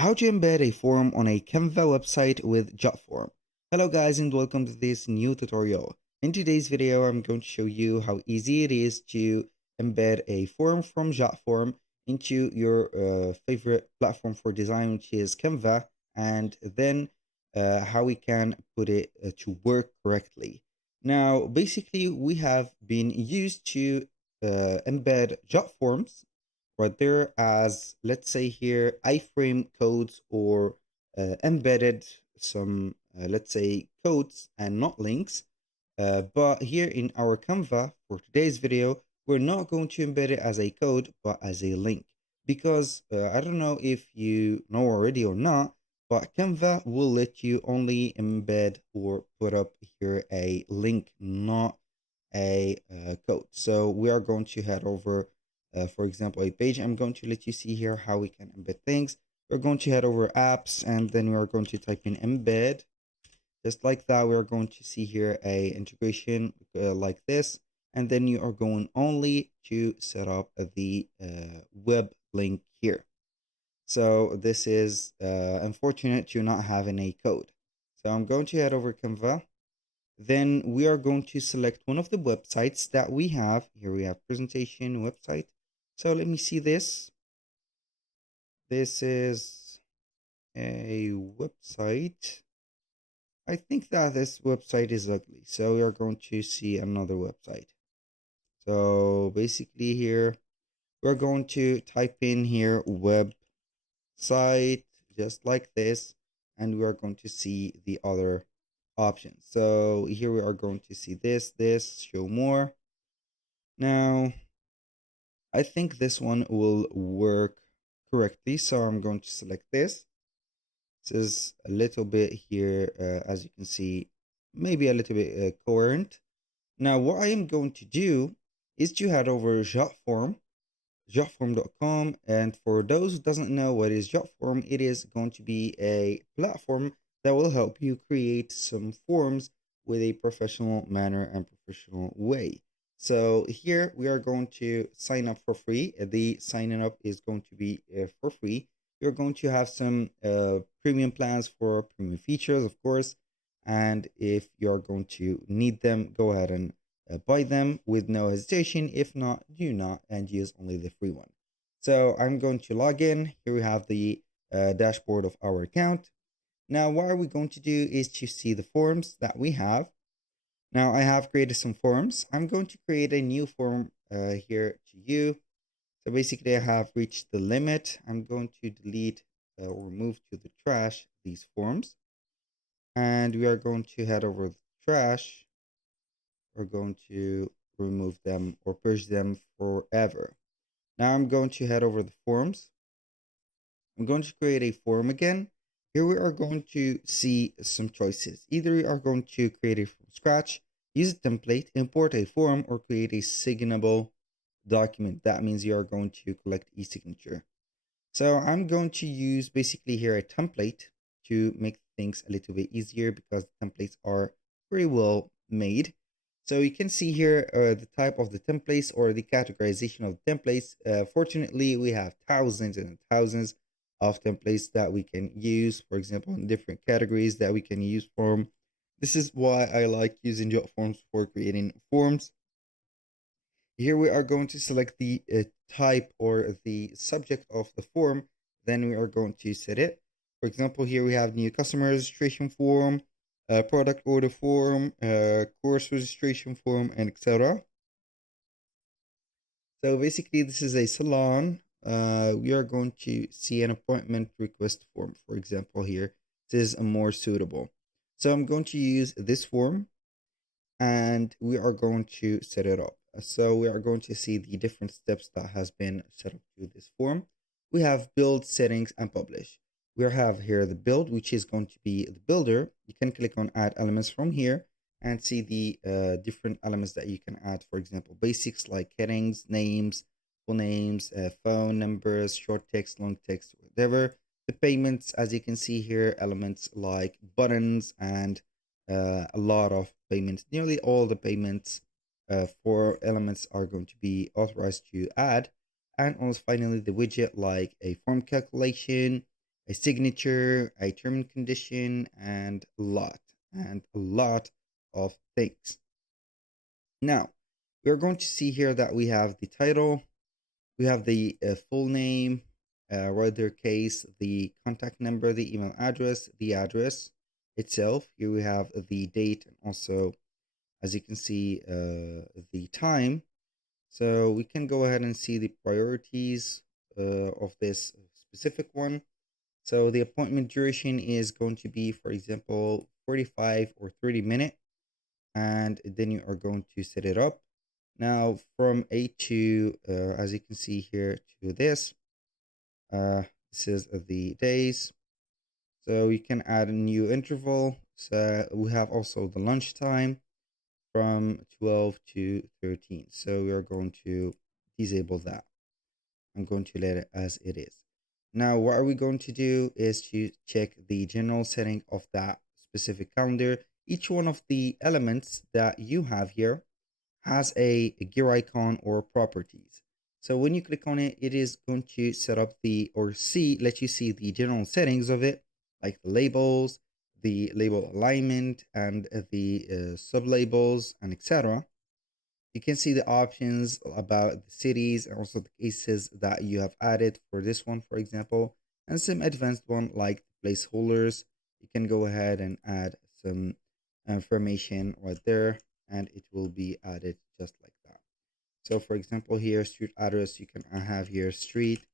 How to embed a form on a Canva website with Jotform. Hello guys and welcome to this new tutorial. In today's video, I'm going to show you how easy it is to embed a form from Jotform into your favorite platform for design, which is Canva, and then how we can put it to work correctly. Now, basically, we have been used to embed Jotforms right there as, let's say here, iframe codes or embedded some let's say codes and not links, but here in our Canva for today's video we're not going to embed it as a code but as a link, because I don't know if you know already or not, but Canva will let you only embed or put up here a link, not a code. So we are going to head over, for example, a page. I'm going to let you see here how we can embed things. We're going to head over apps, and then we are going to type in embed. Just like that, we are going to see here a integration like this, and then you are going only to set up the web link here. So this is unfortunate to not having a code. So I'm going to head over Canva. Then we are going to select one of the websites that we have. Here we have presentation website. So let me see this. This is a website. I think that this website is ugly. So we are going to see another website. So basically here, we're going to type in here website just like this. And we are going to see the other options. So here we are going to see this, show more. Now, I think this one will work correctly. So I'm going to select this. This is a little bit here, as you can see, maybe a little bit coherent. Now, what I am going to do is to head over Jotform, jotform.com. And for those who doesn't know what is Jotform, it is going to be a platform that will help you create some forms with a professional manner and professional way. So here we are going to sign up for free. The signing up is going to be for free. You're going to have some premium plans for premium features, of course. And if you're going to need them, go ahead and buy them with no hesitation. If not, do not and use only the free one. So I'm going to log in. Here we have the dashboard of our account. Now, what are we going to do is to see the forms that we have. Now, I have created some forms. I'm going to create a new form here to you. So basically, I have reached the limit. I'm going to delete or move to the trash these forms. And we are going to head over the trash. We're going to remove them or purge them forever. Now I'm going to head over the forms. I'm going to create a form again. Here we are going to see some choices. Either we are going to create it from scratch, use a template, import a form, or create a signable document. That means you are going to collect e-signature. So I'm going to use basically here a template to make things a little bit easier, because the templates are very well made. So you can see here the type of the templates or the categorization of templates. Fortunately, we have thousands and thousands of templates that we can use, for example, in different categories that we can use from. This is why I like using Jotforms for creating forms. Here we are going to select the type or the subject of the form. Then we are going to set it. For example, here we have new customer registration form, product order form, course registration form, and etc. So basically, this is a salon. We are going to see an appointment request form. For example, here, this is a more suitable. So I'm going to use this form, and we are going to set it up. So we are going to see the different steps that has been set up to this form. We have build, settings, and publish. We have here the build, which is going to be the builder. You can click on add elements from here and see the different elements that you can add. For example, basics like headings, names, full names, phone numbers, short text, long text, whatever. The payments, as you can see here, elements like buttons and a lot of payments. Nearly all the payments for elements are going to be authorized to add. And also finally the widget like a form calculation, a signature, a term and condition, and a lot of things. Now, we're going to see here that we have the title, we have the full name, writer case, the contact number, the email address, the address itself. Here we have the date and also, as you can see, the time. So we can go ahead and see the priorities of this specific one. So the appointment duration is going to be, for example, 45 or 30 minutes, and then you are going to set it up. Now from A to, as you can see here, to this is the days. So you can add a new interval. So we have also the lunchtime from 12 to 13. So we are going to disable that. I'm going to let it as it is. Now, what are we going to do is to check the general setting of that specific calendar. Each one of the elements that you have here has a gear icon or properties. So when you click on it, it is going to set up let you see the general settings of it, like the labels, the label alignment, and the sub labels, and etc. You can see the options about the cities and also the cases that you have added for this one, for example, and some advanced one like placeholders. You can go ahead and add some information right there, and it will be added just like that. So for example, here, street address, you can have here street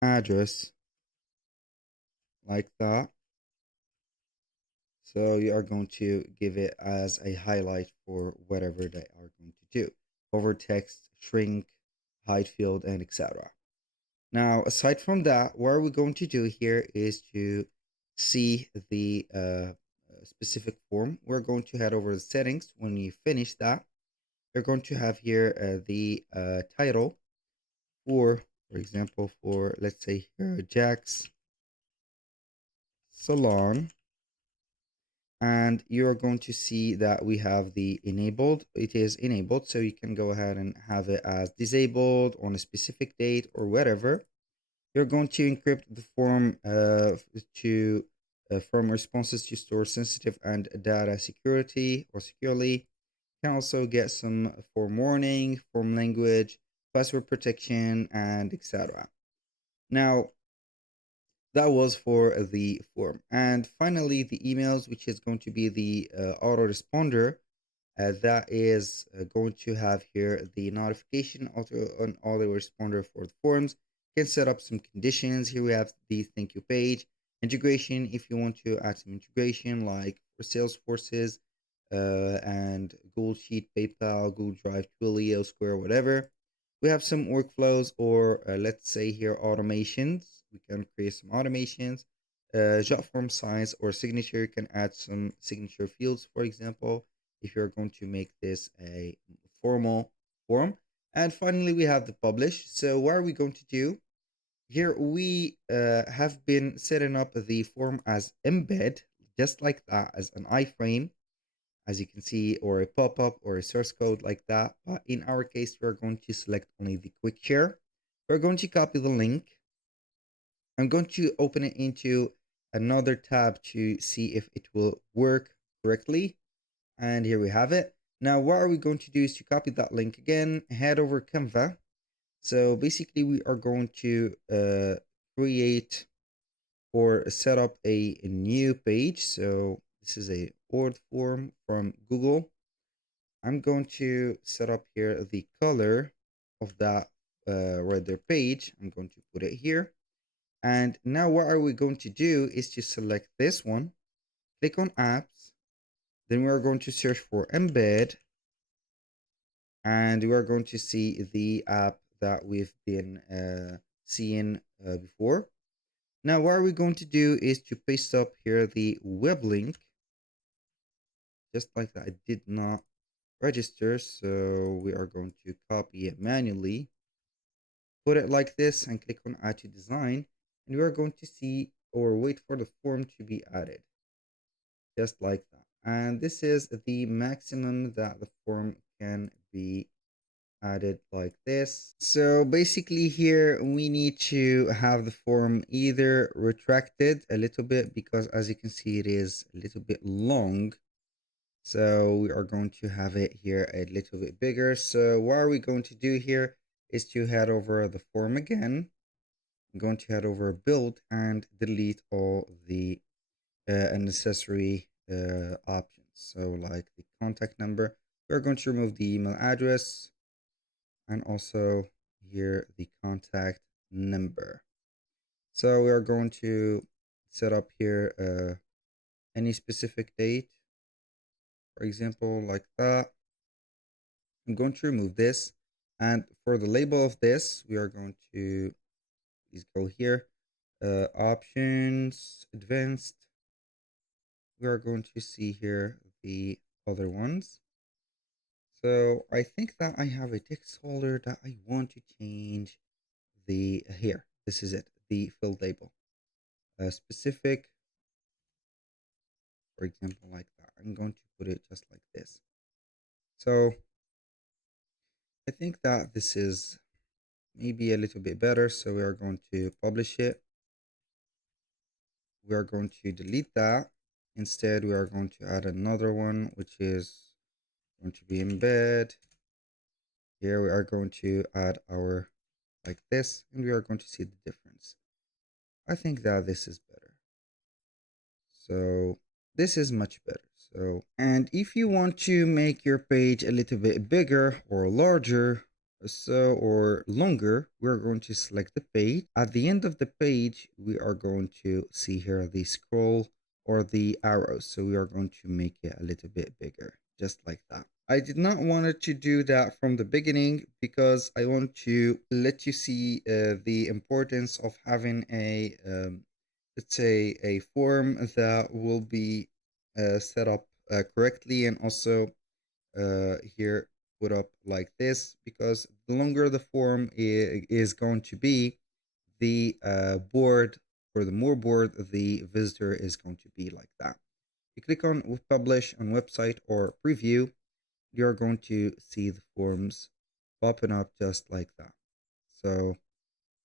address like that. So you are going to give it as a highlight for whatever they are going to do. Hover text, shrink, hide field, and etc. Now, aside from that, what we're going to do here is to see the specific form. We're going to head over the settings. When you finish that, you're going to have here the title for example, for let's say here, Jack's Salon. And you're going to see that we have the enabled. It is enabled, so you can go ahead and have it as disabled on a specific date or whatever. You're going to encrypt the form to from responses to store sensitive and data security or securely. You can also get some form warning, form language, password protection, and etc. Now, that was for the form. And finally, the emails, which is going to be the autoresponder. That is going to have here the notification on autoresponder for the forms. You can set up some conditions. Here we have the thank you page. Integration, if you want to add some integration like for Salesforces and Google Sheet, PayPal, Google Drive, Twilio, Square, whatever. We have some workflows or let's say here automations. We can create some automations. Jotform size or signature, you can add some signature fields, for example, if you're going to make this a formal form. And finally, we have the publish. So what are we going to do? Here we have been setting up the form as embed, just like that, as an iframe, as you can see, or a pop-up or a source code like that. But in our case, we're going to select only the quick share. We're going to copy the link. I'm going to open it into another tab to see if it will work correctly. And here we have it. Now, what are we going to do is to copy that link again, head over Canva. So basically, we are going to create or set up a new page. So this is a board form from Google. I'm going to set up here the color of that right there page. I'm going to put it here. And now what are we going to do is to select this one, click on apps, then we are going to search for embed, and we are going to see the app that we've been seeing before. Now what are we going to do is to paste up here the web link, just like that. I did not register, so we are going to copy it manually, put it like this, and click on add to design, and we are going to see or wait for the form to be added, just like that. And this is the maximum that the form can be add it like this. So basically here we need to have the form either retracted a little bit, because as you can see it is a little bit long. So we are going to have it here a little bit bigger. So what are we going to do here is to head over the form again. I'm going to head over build and delete all the unnecessary options. So like the contact number, we're going to remove the email address, and also here the contact number. So we are going to set up here any specific date, for example, like that. I'm going to remove this, and for the label of this, we are going to please go here, options, advanced. We are going to see here the other ones. So I think that I have a text folder that I want to change the here. This is it, the field label. Specific, for example, like that. I'm going to put it just like this. So I think that this is maybe a little bit better. So we are going to publish it. We are going to delete that. Instead, we are going to add another one, which is going to be embed. Here we are going to add our like this, and we are going to see the difference. I think that this is better. So this is much better. So, and if you want to make your page a little bit bigger or larger, or longer, we're going to select the page. At the end of the page, we are going to see here the scroll or the arrows. So we are going to make it a little bit bigger, just like that. I did not want to do that from the beginning because I want to let you see the importance of having a let's say a form that will be set up correctly, and also here put up like this, because the longer the form is going to be, the board, or the more board the visitor is going to be like that. You click on publish on website or preview, you're going to see the forms popping up just like that. So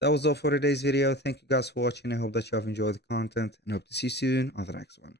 that was all for today's video. Thank you guys for watching. I hope that you have enjoyed the content, and hope to see you soon on the next one.